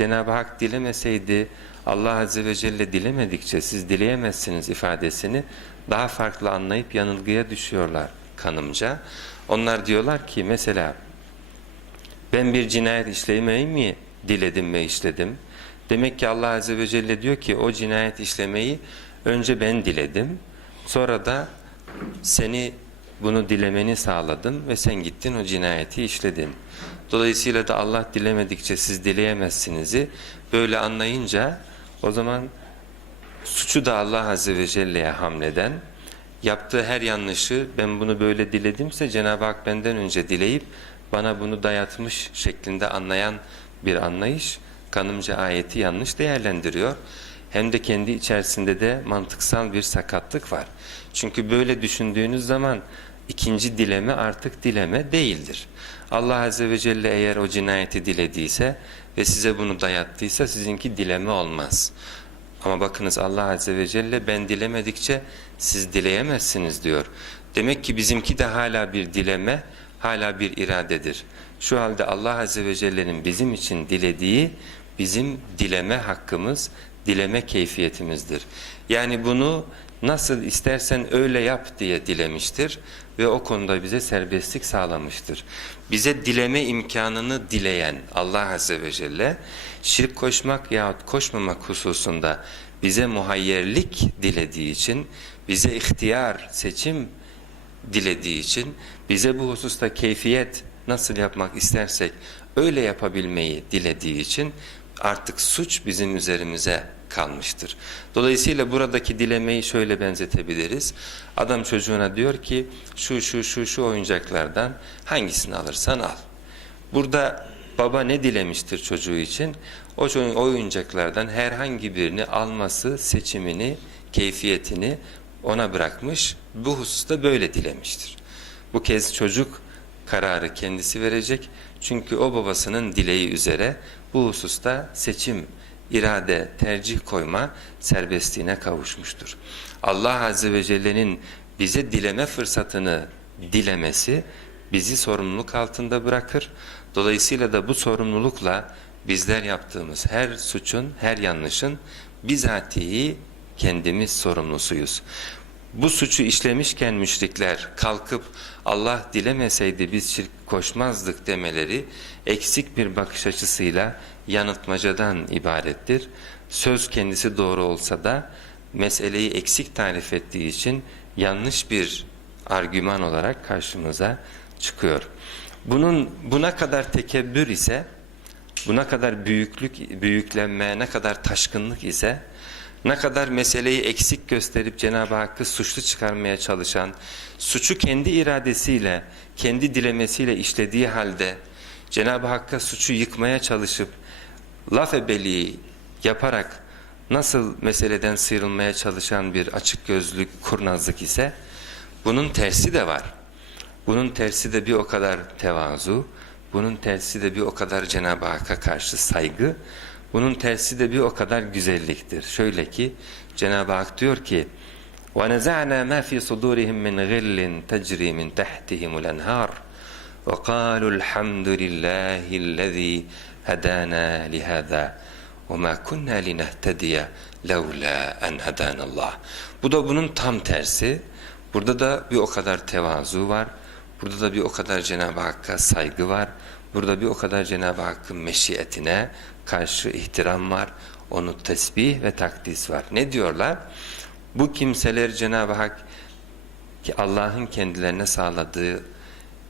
Cenab-ı Hak dilemeseydi Allah Azze ve Celle dilemedikçe siz dileyemezsiniz ifadesini daha farklı anlayıp yanılgıya düşüyorlar kanımca. Onlar diyorlar ki mesela ben bir cinayet işlemeyi mi diledim ve işledim? Demek ki Allah Azze ve Celle diyor ki o cinayet işlemeyi önce ben diledim. Sonra da seni bunu dilemeni sağladım ve sen gittin o cinayeti işledin. Dolayısıyla da Allah dilemedikçe siz dileyemezsinizi böyle anlayınca o zaman suçu da Allah Azze ve Celle'ye hamleden yaptığı her yanlışı ben bunu böyle diledimse Cenab-ı Hak benden önce dileyip bana bunu dayatmış şeklinde anlayan bir anlayış kanımca ayeti yanlış değerlendiriyor. Hem de kendi içerisinde de mantıksal bir sakatlık var. Çünkü böyle düşündüğünüz zaman ikinci dileme artık dileme değildir. Allah Azze ve Celle eğer o cinayeti dilediyse ve size bunu dayattıysa sizinki dileme olmaz. Ama bakınız Allah Azze ve Celle ben dilemedikçe siz dileyemezsiniz diyor. Demek ki bizimki de hala bir dileme, hala bir iradedir. Şu halde Allah Azze ve Celle'nin bizim için dilediği bizim dileme hakkımız, dileme keyfiyetimizdir. Yani bunu nasıl istersen öyle yap diye dilemiştir ve o konuda bize serbestlik sağlamıştır. Bize dileme imkanını dileyen Allah Azze ve Celle şirk koşmak yahut koşmamak hususunda bize muhayyerlik dilediği için, bize ihtiyar, seçim dilediği için, bize bu hususta keyfiyet nasıl yapmak istersek öyle yapabilmeyi dilediği için artık suç bizim üzerimize kalmıştır. Dolayısıyla buradaki dilemeyi şöyle benzetebiliriz. Adam çocuğuna diyor ki şu şu şu şu oyuncaklardan hangisini alırsan al. Burada baba ne dilemiştir çocuğu için? O oyuncaklardan herhangi birini alması, seçimini, keyfiyetini ona bırakmış. Bu hususta böyle dilemiştir. Bu kez çocuk kararı kendisi verecek. Çünkü o babasının dileği üzere bu hususta seçim, irade, tercih koyma serbestliğine kavuşmuştur. Allah Azze ve Celle'nin bize dileme fırsatını dilemesi bizi sorumluluk altında bırakır. Dolayısıyla da bu sorumlulukla bizler yaptığımız her suçun, her yanlışın bizatihi kendimiz sorumlusuyuz. Bu suçu işlemişken müşrikler kalkıp Allah dilemeseydi biz şirk koşmazdık demeleri eksik bir bakış açısıyla yanıltmacadan ibarettir. Söz kendisi doğru olsa da meseleyi eksik tarif ettiği için yanlış bir argüman olarak karşımıza çıkıyor. Bunun buna kadar tekebbür ise, buna kadar büyüklük, büyüklenme, ne kadar taşkınlık ise, ne kadar meseleyi eksik gösterip Cenab-ı Hakk'ı suçlu çıkarmaya çalışan, suçu kendi iradesiyle, kendi dilemesiyle işlediği halde Cenab-ı Hakk'a suçu yıkmaya çalışıp laf ebeliği yaparak nasıl meseleden sıyrılmaya çalışan bir açık gözlük, kurnazlık ise bunun tersi de var. Bunun tersi de bir o kadar tevazu, bunun tersi de bir o kadar Cenab-ı Hakk'a karşı saygı, bunun tersi de bir o kadar güzelliktir. Şöyle ki Cenab-ı Hak diyor ki وَنَزَعْنَا مَا فِي صُدُورِهِمْ مِنْ غِلٍّ تَجْرِي مِنْ تَحْتِهِمُ الْأَنْهَارِ وَقَالُوا الْحَمْدُ لِلَّهِ الَّذ۪ي هَدَانَا لِهَذَا وَمَا كُنَّا لِنَهْتَدِيَ لَوْلَا أَنْ هَدَانَ اللّٰهِ Bu da bunun tam tersi. Burada da bir o kadar tevazu var. Burada da bir o kadar Cenab-ı Hakk'a saygı var. Burada bir o kadar Cenab-ı Hakk'ın meşiyetine karşı ihtiram var. Onu tesbih ve takdis var. Ne diyorlar? Bu kimseler Cenab-ı Hak ki Allah'ın kendilerine sağladığı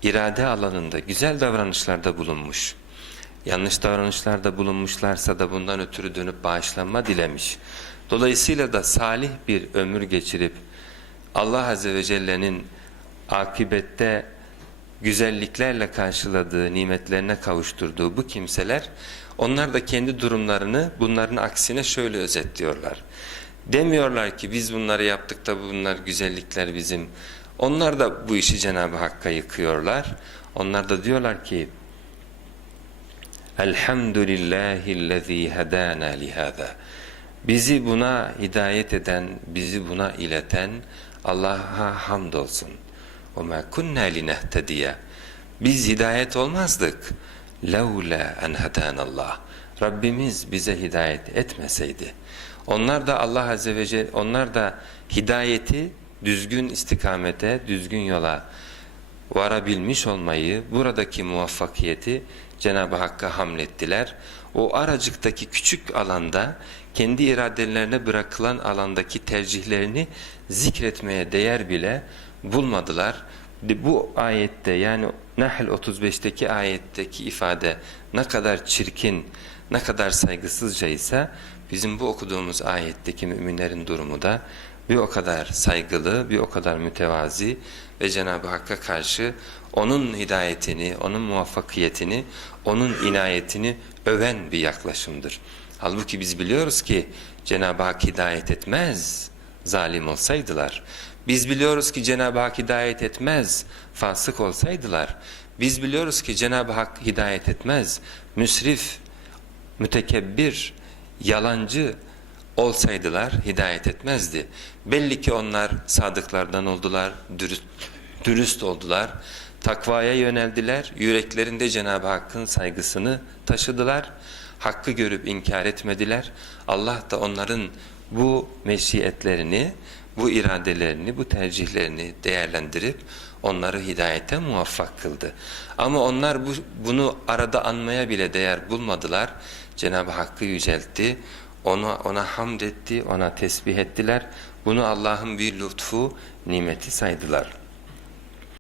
irade alanında güzel davranışlarda bulunmuş. Yanlış davranışlarda bulunmuşlarsa da bundan ötürü dönüp bağışlanma dilemiş. Dolayısıyla da salih bir ömür geçirip Allah Azze ve Celle'nin akibette güzelliklerle karşıladığı, nimetlerine kavuşturduğu bu kimseler, onlar da kendi durumlarını bunların aksine şöyle özetliyorlar. Demiyorlar ki biz bunları yaptık da bunlar güzellikler bizim. Onlar da bu işi Cenab-ı Hakk'a yıkıyorlar. Onlar da diyorlar ki Elhamdülillahillezî hedâna lihâzâ. Bizi buna hidayet eden, bizi buna ileten Allah'a hamdolsun. وَمَا كُنَّا لِنَهْتَدِيَ Biz hidayet olmazdık. لَوْلَا اَنْ هَدَانَ اللّٰهِ Rabbimiz bize hidayet etmeseydi, onlar da Allah Azze ve Celle, onlar da hidayeti düzgün istikamete, düzgün yola varabilmiş olmayı, buradaki muvaffakiyeti Cenab-ı Hakk'a hamlettiler. O aracıktaki küçük alanda kendi iradelerine bırakılan alandaki tercihlerini zikretmeye değer bile bulmadılar. Bu ayette yani Nahl 35'teki ayetteki ifade ne kadar çirkin, ne kadar saygısızca ise bizim bu okuduğumuz ayetteki müminlerin durumu da bir o kadar saygılı, bir o kadar mütevazi ve Cenab-ı Hakk'a karşı onun hidayetini, onun muvaffakiyetini, onun inayetini öven bir yaklaşımdır. Halbuki biz biliyoruz ki Cenab-ı Hak hidayet etmez zalim olsaydılar. Biz biliyoruz ki Cenab-ı Hak hidayet etmez fasık olsaydılar. Biz biliyoruz ki Cenab-ı Hak hidayet etmez müsrif, mütekebbir, yalancı olsaydılar hidayet etmezdi. Belli ki onlar sadıklardan oldular, dürüst, dürüst oldular, takvaya yöneldiler, yüreklerinde Cenab-ı Hakk'ın saygısını taşıdılar, hakkı görüp inkar etmediler. Allah da onların bu meşiyetlerini, bu iradelerini, bu tercihlerini değerlendirip onları hidayete muvaffak kıldı. Ama onlar bu, bunu arada anmaya bile değer bulmadılar. Cenab-ı Hakk'ı yüceltti, ona, ona hamd etti, ona tesbih ettiler. Bunu Allah'ın bir lütfu, nimeti saydılar.